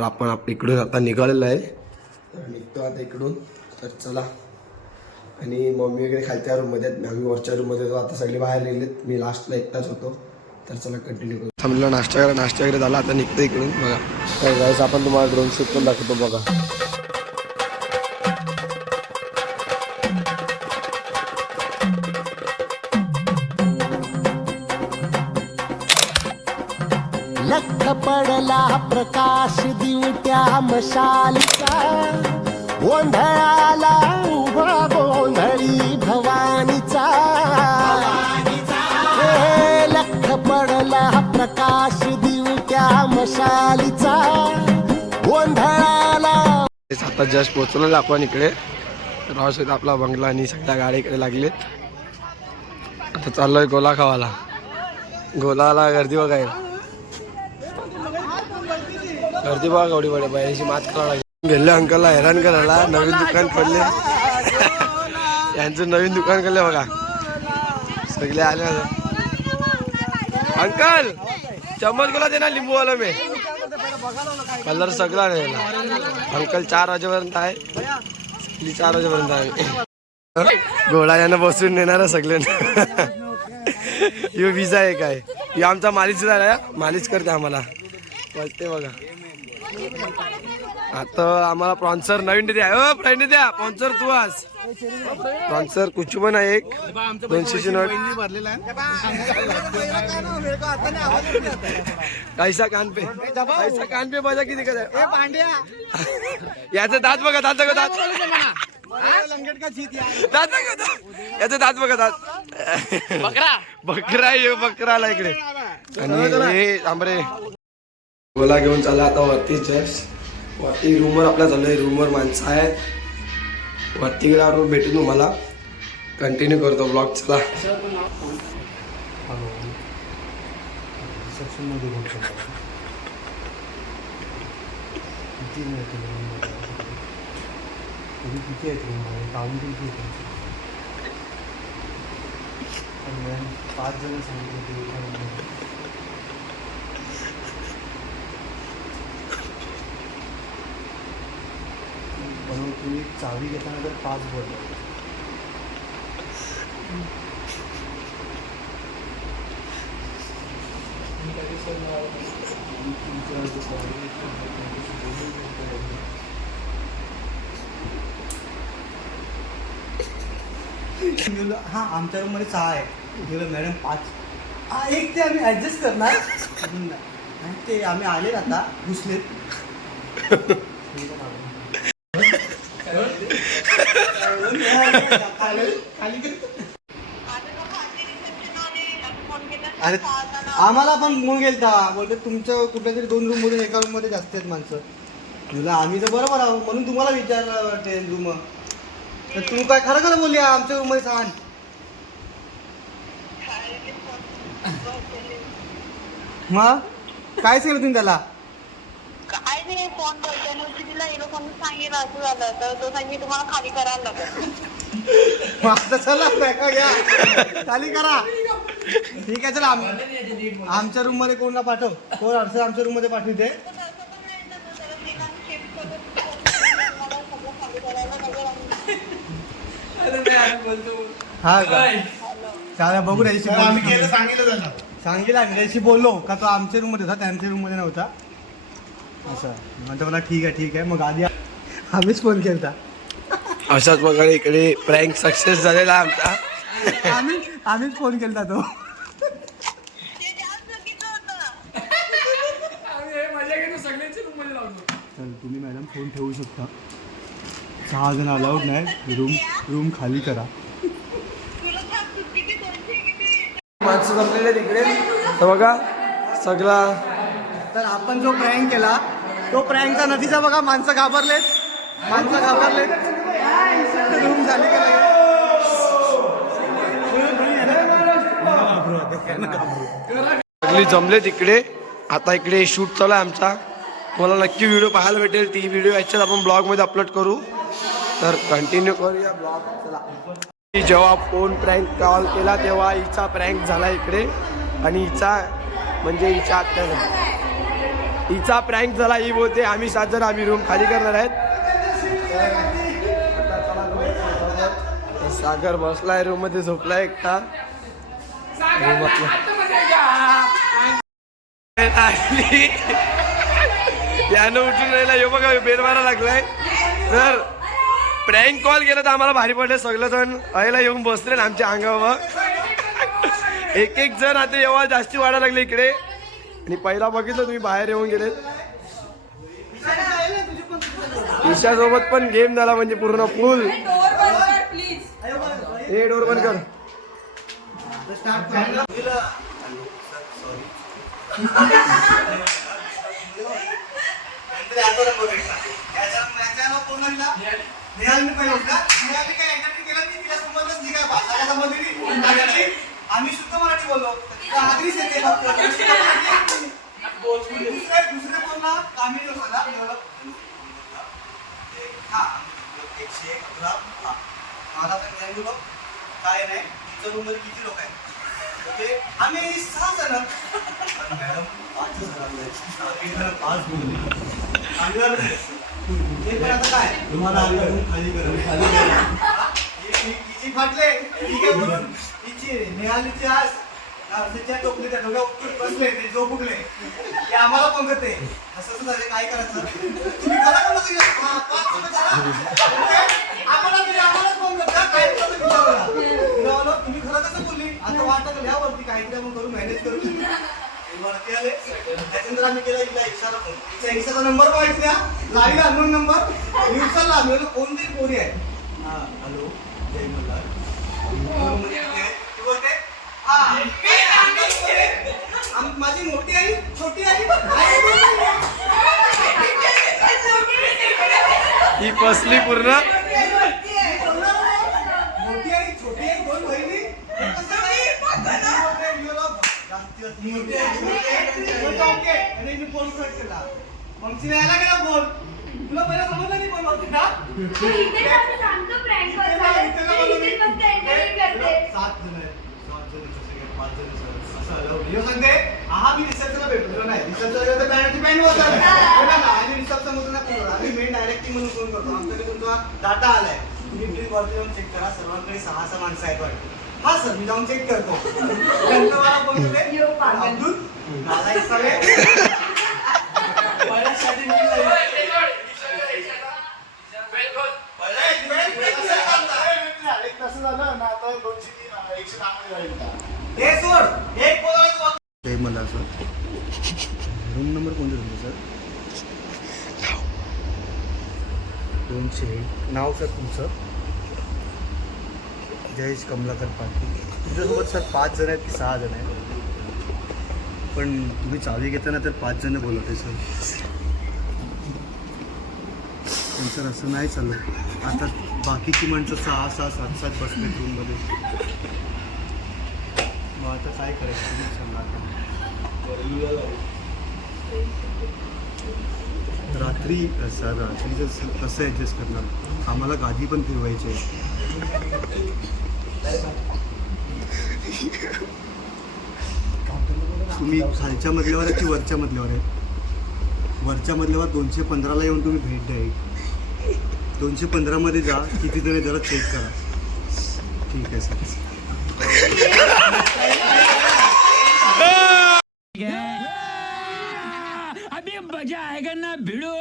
तर आपण इकडून आता निघालेलो आहे, तर निघतो आता इकडून. तर चला. आणि मम्मी वगैरे खालच्या रूममध्ये आहेत, आम्ही वरच्या रूममध्ये होतो. आता सगळे बाहेर गेलेत, मी लास्टला एकटाच होतो. तर चला कंटिन्यू करू. थांबलो, नाश्ता वगैरे झाला, आता निघतो इकडून. बघा तर गाईस आपण तुम्हाला ड्रोन शूट पण दाखवतो. बघा लख पडला प्रकाश दिवट्या मशालीचा, गोंधळाला उभा गोंधळी भवानीचा. लख पडला प्रकाश दिवट्या मशालीचा, गोंधळाला. आता जस्ट पोहोचलो आपण इकडे. राव सहित आपला बंगला आणि सगळ्या गाड्या इकडे लागलेत. आता चाललोय गोला खावाला. गोलाला गर्दी बघायला, गर्दी बघा गवडी बडे बाईची मात करावं लागेल. गेले अंकलला हैराण करायला, नवीन दुकान खोलले. यांचं नवीन दुकान खोलले बघा, सगळे आले. अंकल चम्मच गोला दे ना, लिंबू वाला मी. कलर सगळा नाही. अंकल 4 वाजेपर्यंत आहे, 4 वाजेपर्यंत आहे. गोळा यानं बसून नेणार सगळे. यो विजा आहे काय, यो आमचा मालिश झाला, मालिश करते आम्हाला वाटते बघा. आता आम्हाला स्पॉन्सर नवीन द्या, फ्रेंड द्या स्पॉन्सर. तू आज स्पॉन्सर कुछ पण आहे, एक 200ची नोट. कैसा कान पे, कैसा कान पे बजा किती काय याचं दात बघा, दात बघा, दात याचं दात बघा, दात. बकरा बकरा ये बकराला इकडे. आणि आंबरे गोला घेऊन चालला आता वरती. जस्ट वरती रूमवर आपल्या चाललोय, रूमवर माणसं आहेत. वरती गेल्यावर भेटू तुम्हाला, कंटिन्यू करतो ब्लॉग. चला. तुम्ही चावी घेताना तर 5 बोल. हा आमच्या रूममध्ये 6 आहे, मॅडम 5. एक ते आम्ही ॲडजस्ट करणार. आणि ते आम्ही आले आता घुसलेत. अरे आम्हाला पण फोन गेलता, बोलते तुमच्या कुठल्या तरी 2 रूम मधून एका रूम मध्ये जास्त आहेत माणसं. तुला आम्ही तर बरोबर आहोत म्हणून तुम्हाला विचारलं वाटते रूम. तर तुम्ही काय खरं खरं बोलली आमच्या रूम मध्ये सांग. मग काय सांगितलं तुम्ही त्याला? काय नाही, फोन बोलताना तिला इरोफोन सांगितलं असं झालं, तर तो सांगितलं तुम्हाला खाली करायला लागेल. माझं चला बॅका घ्या, खाली करा. ठीक आहे, चला आमच्या रूम मध्ये कोणला पाठव, कोण अडचण आमच्या रूम मध्ये पाठवते. हा का बघू त्याच्याशी सांगितलं आम्ही त्याच्याशी बोललो का तो आमच्या रूम मध्ये होता, त्यांच्या रूम मध्ये नव्हता असं म्हणतो. मला ठीक आहे. मग आधी आम्हीच फोन केला. अशाच प्रकारे इकडे प्रँक सक्सेस झालेला आमचा. आम्हीच फोन केला तो. तर तुम्ही मॅडम फोन ठेवू शकता. 6 जण अलाउड नाही, रूम खाली करा. माणसं जमलेले तिकडे तर बघा सगळा. तर आपण जो प्रँक केला तो प्रँकचा नतीजा बघा. माणसं घाबरलेत. रूम झाली सगळी जमले तिकडे. आता इकडे शूट चालू आहे आमचा. तुम्हाला नक्की व्हिडिओ पाहायला भेटेल. ती व्हिडिओ याच्यात आपण ब्लॉगमध्ये अपलोड करू. तर कंटिन्यू करूया ब्लॉग. चला. जेव्हा फोन प्रँक कॉल केला तेव्हा हिचा प्रँक झाला इकडे. आणि हिचा म्हणजे हिच्या आत्याने हिचा प्रँक झाला, ही बोलते आम्ही 7 जण आम्ही रूम खाली करणार आहेत. सागर बसलाय रूम मध्ये, झोपलाय एकटा. यानं उठून राहिला, हे बघा बेड मारा लागलाय. तर प्रँक कॉल केला तर आम्हाला भारी पडले. सगळं जण आईला येऊन बसले ना आमच्या अंगावर. एक एक जण आता येवा जास्ती वाढायला लागले इकडे. आणि पहिला बघितलं तुम्ही बाहेर येऊन गेले. ईशा सोबत पण गेम झाला म्हणजे पूर्ण फुल. हे डोर बंद कर. आम्ही शुद्ध मराठी बोललो. दुसरे बोलला कामी मला काय नाही. तुमच्या रूम मध्ये किती लोक आहेत? ओके, आम्ही 6 जण. मॅडम 5 हे पण आता काय तुम्हाला खाली फाटले ठीक आहे म्हणून तिची निहालीची आज त्या टोपले त्या डोक्या बसले ते जो फुटले ते आम्हाला पण करते. असं झालं काय करायचं? तुम्ही खरं आम्हाला फोन करता काय विचारलं तुम्ही खरं कसं बोलली? आता वाटत यावरती काहीतरी आपण करू, मॅनेज करू. वरती आले त्याच्यानंतर आम्ही केला इथला इशारा फोन. तिच्या इशाचा नंबर बघितला, लागला अननोन नंबर. मी उचलला, मी कोणतरी पोरी आहे. हा हॅलो जय मल्हार. बोलते माझी मोठी आई छोटी आई ही फसली पूर्ण. मोठी आई छोटी आई 2 बहिणी. मग यायला गेला फोन. तुला पहिला समजलं नाही पण मग का 7 जण हा मी रिसर्चला भेटलो नाही. रिसर्चला बँड होता आणि रिसर्चचा मधून आम्ही मेन डायरेक्टिंग म्हणून फोन करतो. आमच्याकडे तुमचा डाटा आलाय, तुम्ही प्लीज वरती जाऊन चेक करा. सर्वांकडे 6 माणसं आहेत वाटतं. हा सर मी जाऊन चेक करतो. नंतर मला फोन केले अब्दुल दादा इसावे कसं झालं ना आता 200-110 हे सोड एक बोलायचं. जय मला सर रूम नंबर कोणते तुमचं सर? 201. नाव सर तुमचं? जयेश कमलाकर पाटील. तुमच्यासोबत सर 5 जण आहेत की 6 जण आहेत? पण तुम्ही चावी घेताना तर 5 जण बोलवते सर. पण सर असं नाही चालत. आता बाकीची माणसं 6-6, 7-7 बसलेत रूममध्ये. मग आता काय करायचं तुम्ही सांगा. रात्री सर रात्रीचं कसं ॲडजस्ट करणार? आम्हाला गादी पण फिरवायची आहे. तुम्ही खालच्या मजल्यावर आहे की वरच्या मजल्यावर आहे? वरच्या मजल्यावर 215ला येऊन तुम्ही भेट द्या. 215मध्ये जा, किती जण जरा चेक करा. ठीक आहे सर. अभी मजा आएगा ना भिड़ो.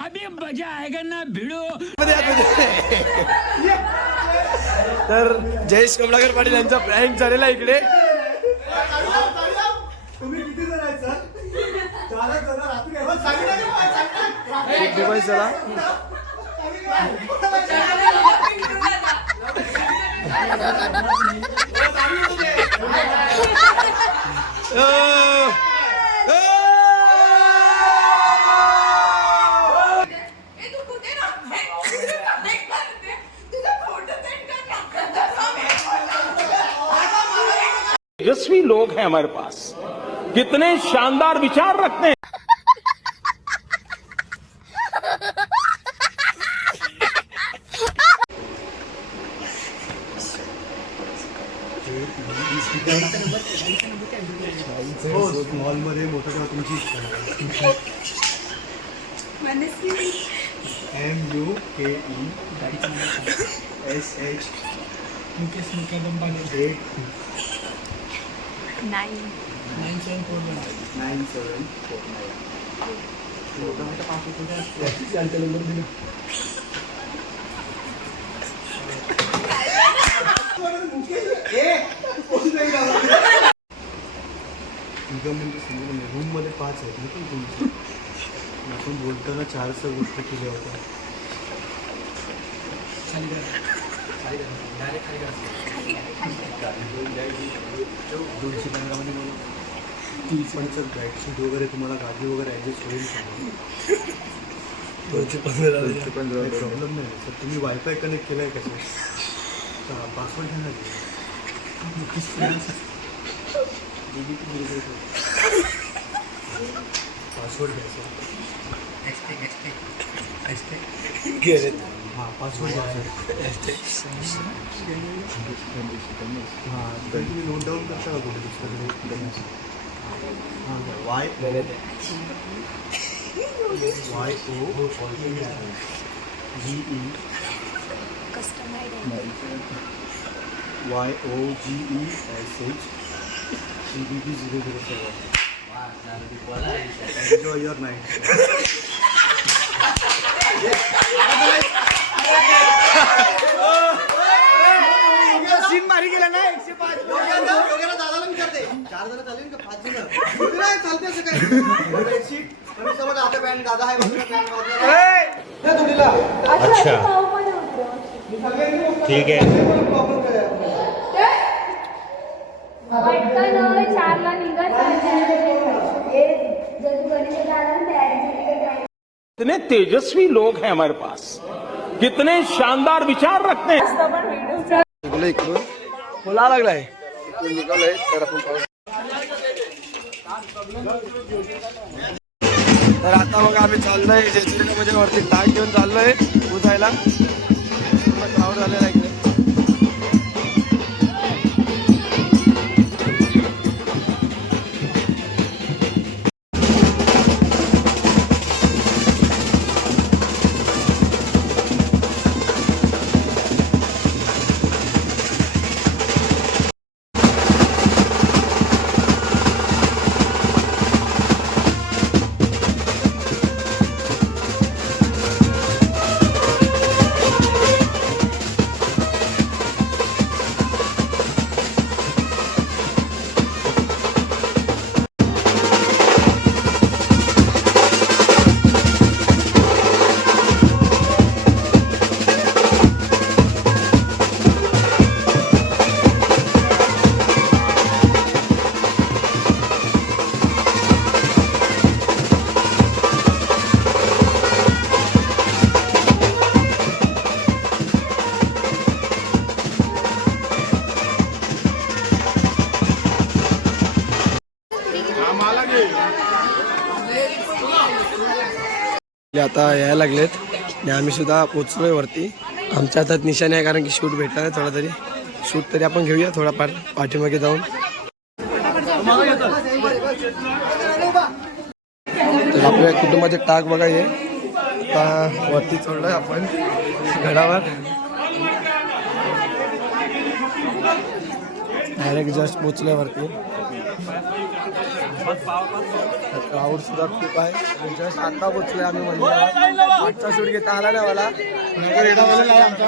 अभी मजा आएगा ना भिड़ो. तर जयेश कमलाकर पाटील यांचा प्रँक झालेला इकडे. तुम्ही किती जण आहेत सर? 4 जण. रात्री डिवाइस झाला. तेजस्वी लोग हैं हमारे पास, कितने शानदार विचार रखते हैं। हो स्मॉलमध्ये मोठं तेव्हा तुमची इच्छा MUKESH 9749. रूम मध्ये 5 आहेत ना पण तुमची आपण बोलताना 4 गोष्टी केल्या होत्या. बेडशीट वगैरे तुम्हाला गादी वगैरे ॲडजस्ट होईल का? 215 प्रॉब्लेम नाही सर. तुम्ही वायफाय कनेक्ट केला आहे का सर? पासवर्ड घ्या ना. पासवर्ड घ्या सर. हां पासवर्ड घ्या सर. हां तर तुम्ही नोट डाऊन करता का कुठे दुसऱ्याकडे? हां YOGESH CBB 007. Enjoy your night. Scene मारी गेला ना 105. दादाला विचारते 4 जण चालेल का 5 जण? नाही चालते असं काय. बेडशीट आणि समज आता पॅन्ट दादा आहे बाजूला पॅन्ट बाजूला. अच्छा ठीक आहे. पटकन 4ला निघत कितने तेजस्वी लोग हैं हमारे पास, कितने शानदार विचार रखते हैं। इकडून बोला लागलाय इकडून निघालोय तर आपण पाहू. तर आता बघा आम्ही चाललोय जेजुरीमध्ये वरती टाक घेऊन चाललोय उजायला. पूर्ण क्राऊड झालेला आहे इकडे. आता यायला लागलेत आणि आम्ही सुद्धा पोचलोय वरती. आमच्या हातात निशाणे आहे कारण की शूट भेटला आहे थोडा तरी. शूट तरी आपण घेऊया थोडाफार पाठीमागे जाऊन. तर आपल्या कुटुंबाचे टाक बघा हे आता वरती चढलोय आपण गडावर. डायरेक्ट जस्ट पोचलोय वरती. क्राऊड सुद्धा खूप आहे. जस्ट आता पोचलोय आम्ही मंदिरात. आजचा शूट घेता आला नाही मला आमचा.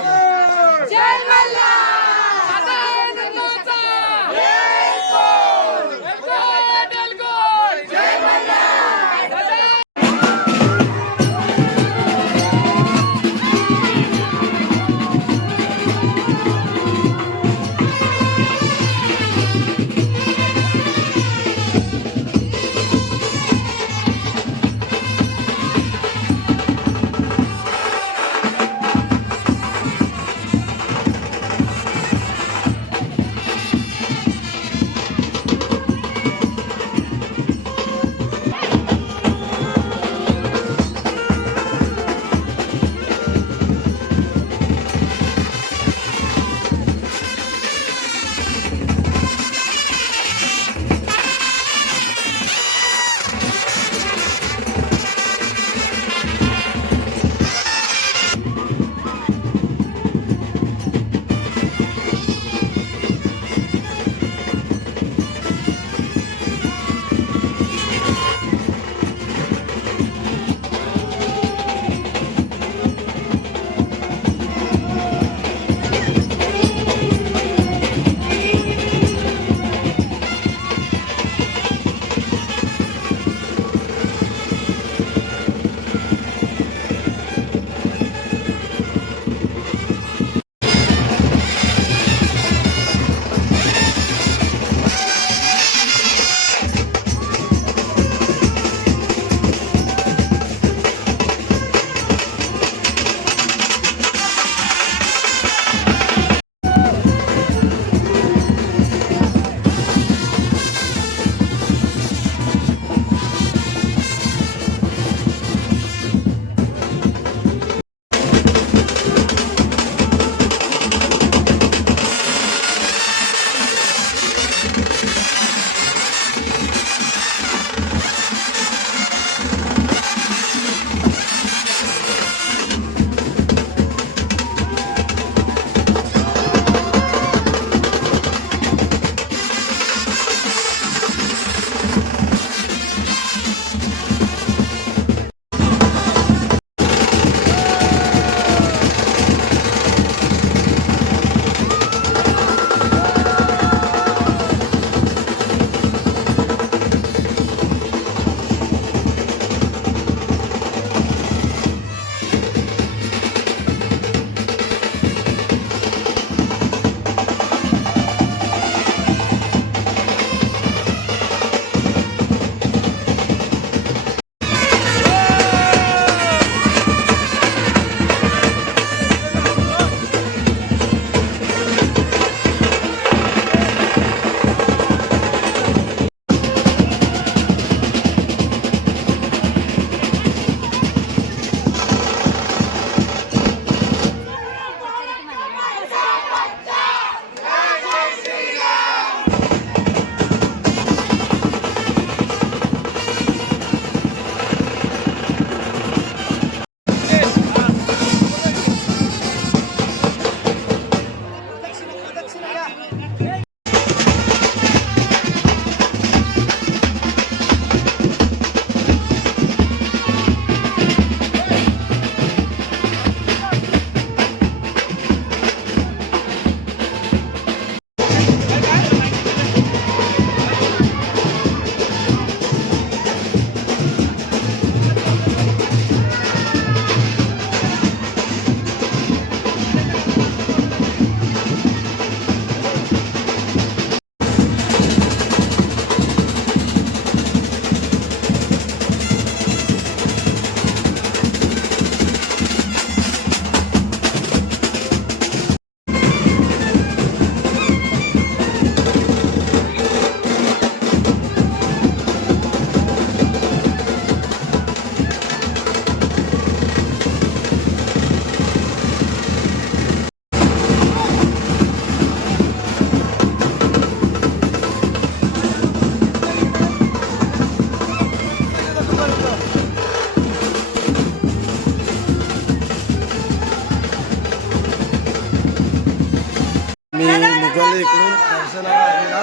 मी निघालो इकडून दर्शनाला आलेला.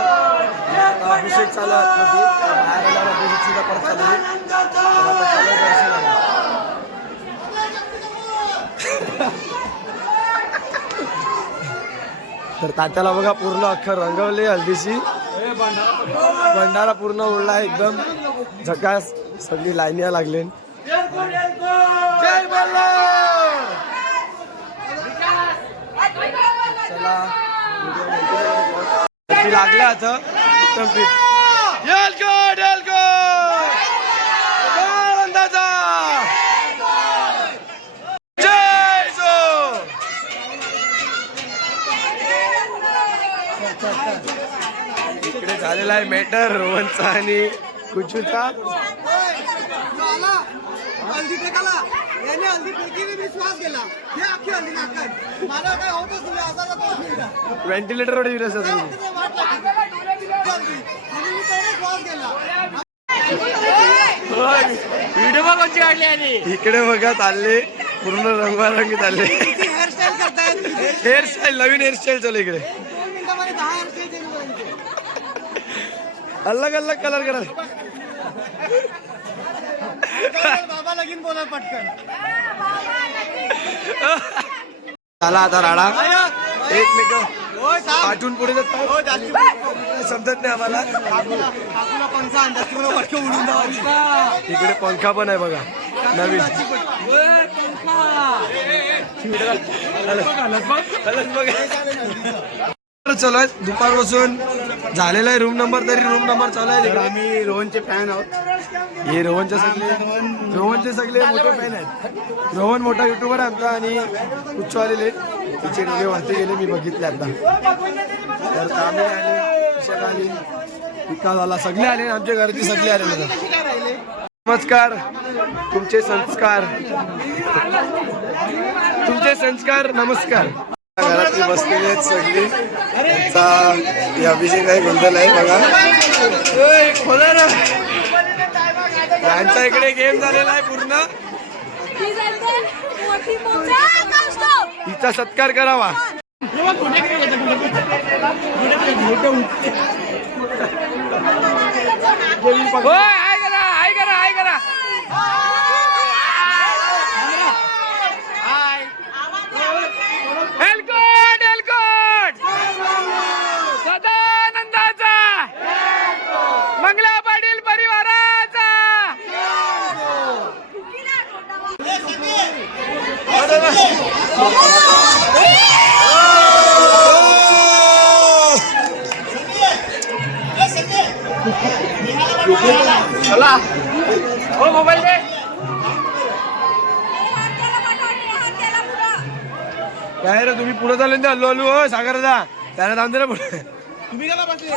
आता अभिषेक चालू आहे बाहेर आला अभिषेकची परत चालू आहे. आता चालू आहे दर्शनाला. तर तात्याला बघा पूर्ण अख्खं रंगवले हल्दीशी. भंडारा पूर्ण उडला एकदम झकास. सगळी लाईनिया लागले. जय मल्हार. चला लागला आता उत्तम पीठ येलकोट अंदाजा. जय सो. इकडे झालेला आहे मॅटर रोहनचा आणि कुचूचा. हल्दी फेकाला याने हल्दी फेकीने मी श्वास गेला. हे अख्खी हल्दी नाकात मला काय होतच नाही. असा व्हेंटिलेटर वर विरस श्वास गेला. व्हिडिओ कोणची काढली आणि इकडे बघा चालले पूर्ण रंगवारंगी चालले. हेअरस्टाईल करतायत. हेअरस्टाईल नवीन हेअरस्टाईल चालू इकडे. 2 मिनिटामध्ये 10 हेअरस्टाईल चेंज करायचे. अलग अलग कलर करा. बाबा लगीन बोला पटकन. चला आता राडा एक मिनिट पाठवून पुढे जात समजत नाही आम्हाला. काकूला पंखा अंदाज वरती उडून द्यावा. इकडे पंखा पण आहे बघा नवीन. चालू आहे दुपारपासून झालेला आहे. रूम नंबर तरी रूम नंबर चालू आहे. आम्ही रोहनचे फॅन आहोत. हे रोहनचे सगळे मोठे फॅन आहेत. रोहन मोठा युट्यूबर आहे आमचा आणि उच्च आलेले तिचे डोळे वरती गेले मी बघितले आता. तर आम्ही आले विशाख आली विकास आला सगळे आले आमच्या घरची सगळे आले बघा. नमस्कार. तुमचे संस्कार नमस्कार. घरातली बसलेली आहेत सगळी. त्यांचा अभिषेक आहे गोंधळ आहे बघा. खोला ना. यांचा इकडे गेम झालेला आहे पूर्ण. हिचा सत्कार करावा. सदानंदाचा मंगला पाटील परिवाराचा. चला हो मोबाईल दे. काय रे तुम्ही पुढे चालले ना हल्लू हल्लू. हो सागर दा त्याला थांबते ना पुढे. तुम्ही गेला बसले.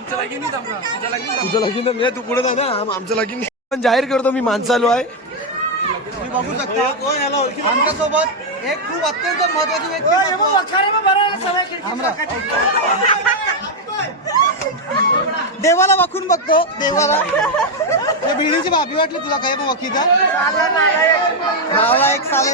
तुझं लगीन म्हणजे तू पुढे जा ना. आमचं लगीन पण जाहीर करतो मी माणसालो आहे. तुम्ही बघू शकता आमच्यासोबत एक खूप अत्यंत महत्वाची व्यक्ती. देवाला वाकून बघतो. देवाला भिडीची भाभी वाटली तुला काय मग वकीचा गावाला एक साले.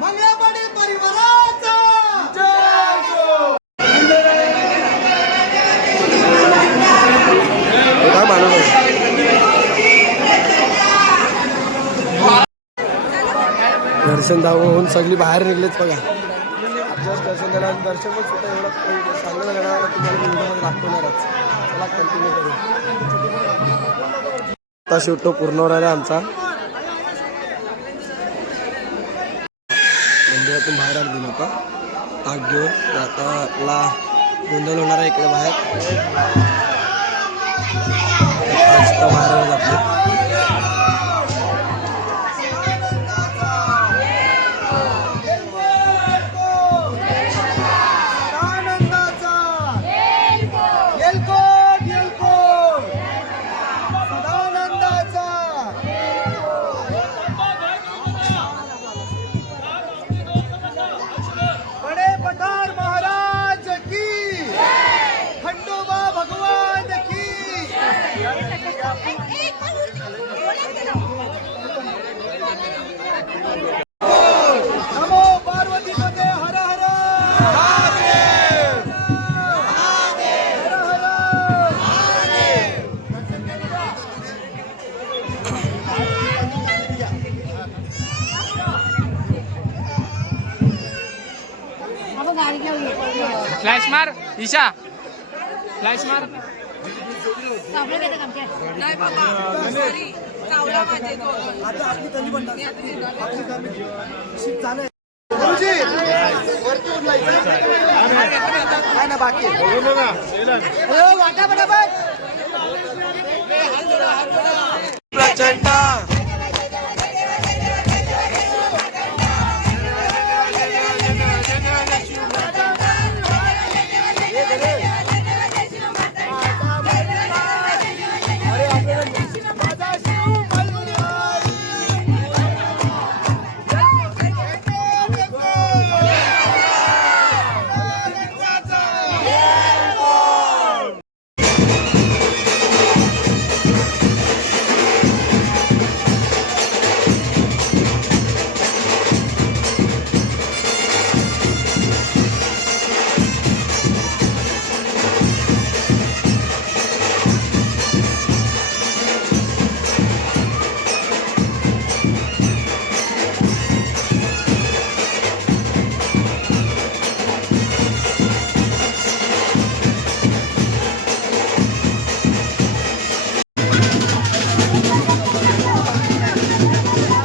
मंगला पाटील परिवाराचा. काय माणूस दर्शन दाखवून सगळी बाहेर निघलेच बघा. जस्ट दर्शन झालं आणि दर्शन पण सुद्धा एवढं चांगलं करणार तुम्हाला व्हिडिओमध्ये दाखवणारच. चला कंटिन्यू करू. आता शूट पूर्ण होणार आहे आमचा. मंदिरातून बाहेर आलो लोक ताक घेऊन. आता आपला गोंधळ होणार आहे इकडे बाहेर. बाहेर आपले फ्लॅश मार ईशा फ्लॅश मार प्रचंड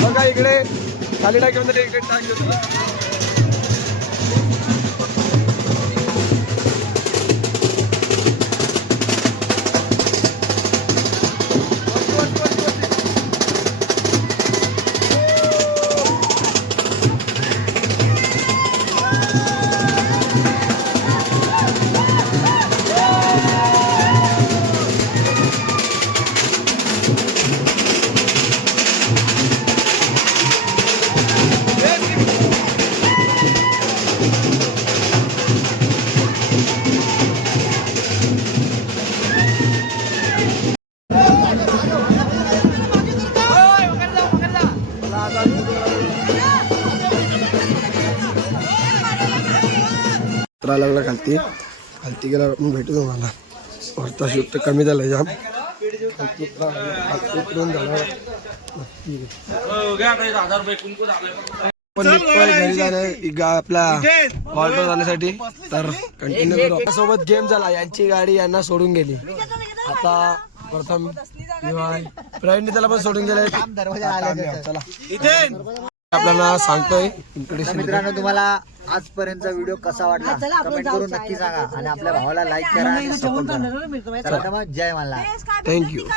बघा इकडे खाली टाकी म्हणजे इकडे टाक देतो. लागला खालती खालती गेल्यावर आपण भेटू तुम्हाला. वरता शूट तर कमी झालं जाम. उतरून झालं पण निघतोय घरी जाणं आपला ऑल्टो जाण्यासाठी. तर कंटिन्यू करू. सोबत गेम झाला. यांची गाडी यांना सोडून गेली. आता प्रथम प्रवीणने त्याला पण सोडून गेले. चला आपल्याला सांगतोय मित्रांनो, तुम्हाला आजपर्यंतचा व्हिडिओ कसा वाटला कमेंट करून नक्की सांगा आणि आपल्या भावाला लाईक करा आणि सपोर्ट करा. चला मग, जय मल्हार. थँक्यू.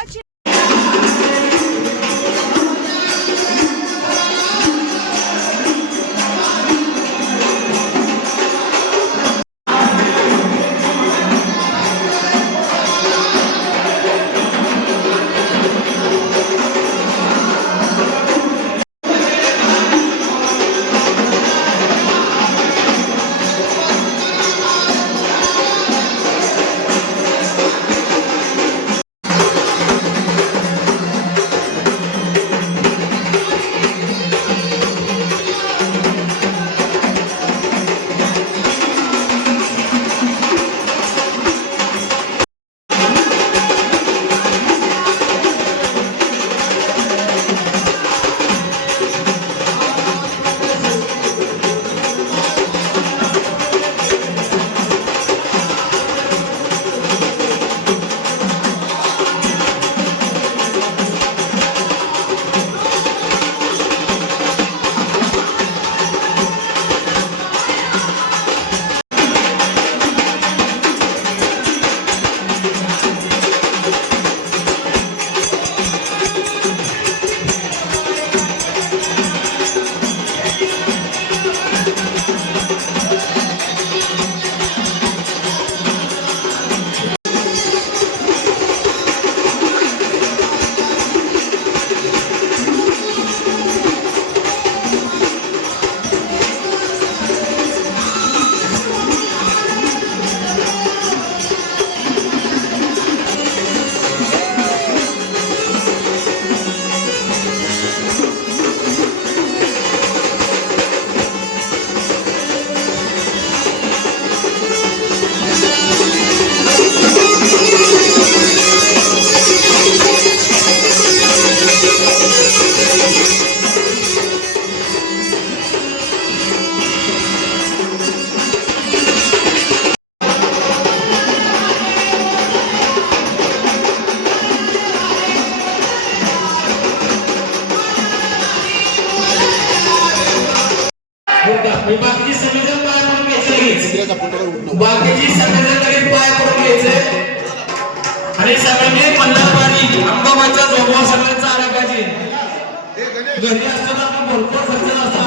बाकीची सगळेजण पाय पडून घ्यायचे बाकीची सगळेजण लगेच पाय पडून घ्यायचे आणि सगळ्यांनी पंढरपारी अंबाबाईचा जोगवा सगळ्यांचा आला पाहिजे. घरी असताना आपण भरपूर खर्च असता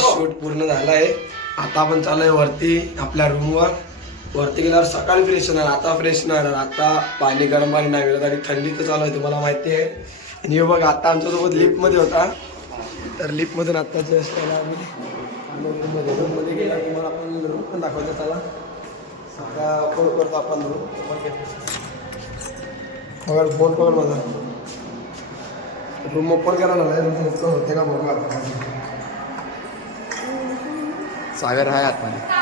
शूट पूर्ण झालाय. आता आपण चालूय वरती आपल्या रूमवर. वरती गेल्यावर सकाळी फ्रेश होणार, आता फ्रेश नाही होणार. आता पाणी गरम पाणी नाही मिळत आणि थंडी तर चालू आहे तुम्हाला माहिती आहे. आणि हे बघ आता आमच्यासोबत लिफ्टमध्ये होता, तर लिफ्टमधून आता जस्ट त्याला आम्ही रूममध्ये गेला. तुम्हाला आपण रूम पण दाखवतो. चला आता फोन करतो आपण रूम. बघा फोन करून माझा रूम ओपन करायला रूम ओपन होते का बघू आता. सागर आहे आतमध्ये.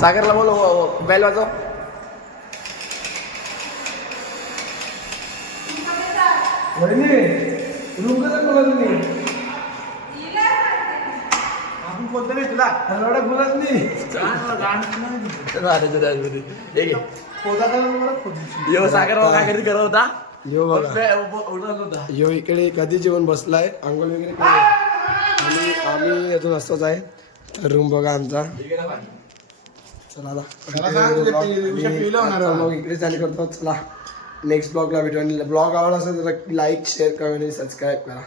सागरला बोलो बेल वाजव. रूम कसं बोला तुम्ही? आपण बोलतो नाही तुला बोलत नाही. सागर काय कधी करत होता. यो इकडे कधी जेवण बसलाय, अंघोळ वगैरे आणि आम्ही अजून असतोच आहे. तर रूम बघा आमचा. चला मग इकडे चालू करतो. चला नेक्स्ट ब्लॉगला भेटू. आणि ब्लॉग आवडला असेल तर लाईक शेअर कमेंट आणि सबस्क्राईब करा.